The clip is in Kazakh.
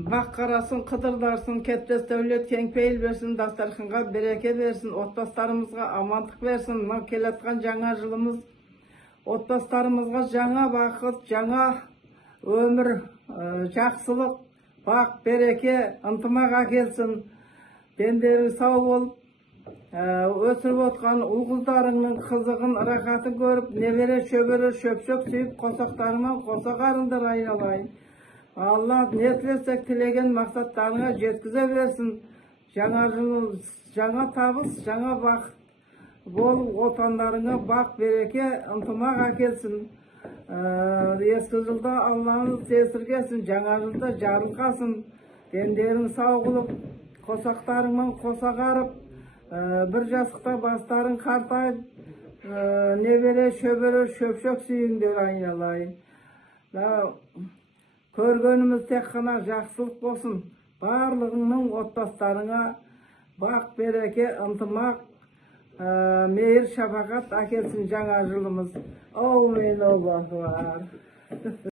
Бақ қарасын, қыдырдарсын, кептес дәулет кең пейіл берсін, дастарханға береке берсін, отбастарымызға амандық берсін. Мынау келатқан жаңа жылымыз отбастарымызға жаңа бақыт, жаңа өмір, жақсылық, бақ, береке, ынтымақ әкелсін. Дендерің сау болып, өсіріп отқан ұл-қыздарыңның қызығын, рахатын көріп, небере шөбере шөпшек сүйіп, қосақтарымен қоса қарыңдар айналайын. Allah ne tilesek tilegen maksatlarına жеткізе берсін. Жаңа жыл, жаңа табыс, жаңа бақыт бол, отандарыңа бақ, береке, ынтымақ әкелсін. Ескі жылда Allah'ın сесіргесін, жаңа жылда жарылқасын. Дендерің сау қылып, қосақтарыңмен қоса қарып, бір жастықта бастарың қартайып, небере шөбере шөпшек сүйіңдер айналайын. Көргеніміз тек қана жақсылық болсын. Барлығыңның отбастарыңа бақ, береке, ынтымақ, мейір, шапағат әкелсін жаңа жылымыз. Әумин, Аллаху акбар.